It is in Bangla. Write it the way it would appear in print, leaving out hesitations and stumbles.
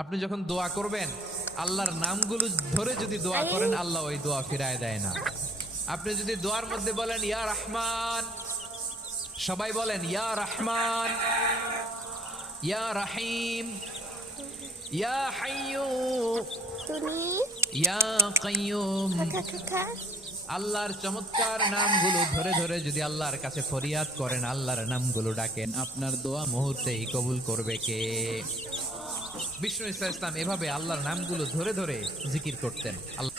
আপনি যখন দোয়া করবেন আল্লাহর নামগুলো ধরে যদি দোয়া করেন আল্লাহ ওই দোয়া ফিরায় দেয় না। আপনি যদি দোয়ার মধ্যে বলেন ইয়া রহমান, সবাই বলেন ইয়া রহমান, ইয়া রহিম, ইয়া হাইয়্যু, ইয়া কাইয়্যুম, আল্লাহর চমৎকার নামগুলো ধরে ধরে যদি আল্লাহর কাছে ফরিয়াদ করেন, আল্লাহর নামগুলো ডাকেন, আপনার দোয়া মুহূর্তেই কবুল করবে কে? বিষ্ণু ইসা ইসলাম এভাবে আল্লাহর নামগুলো ধরে ধরে জিকির করতেন। আল্লাহ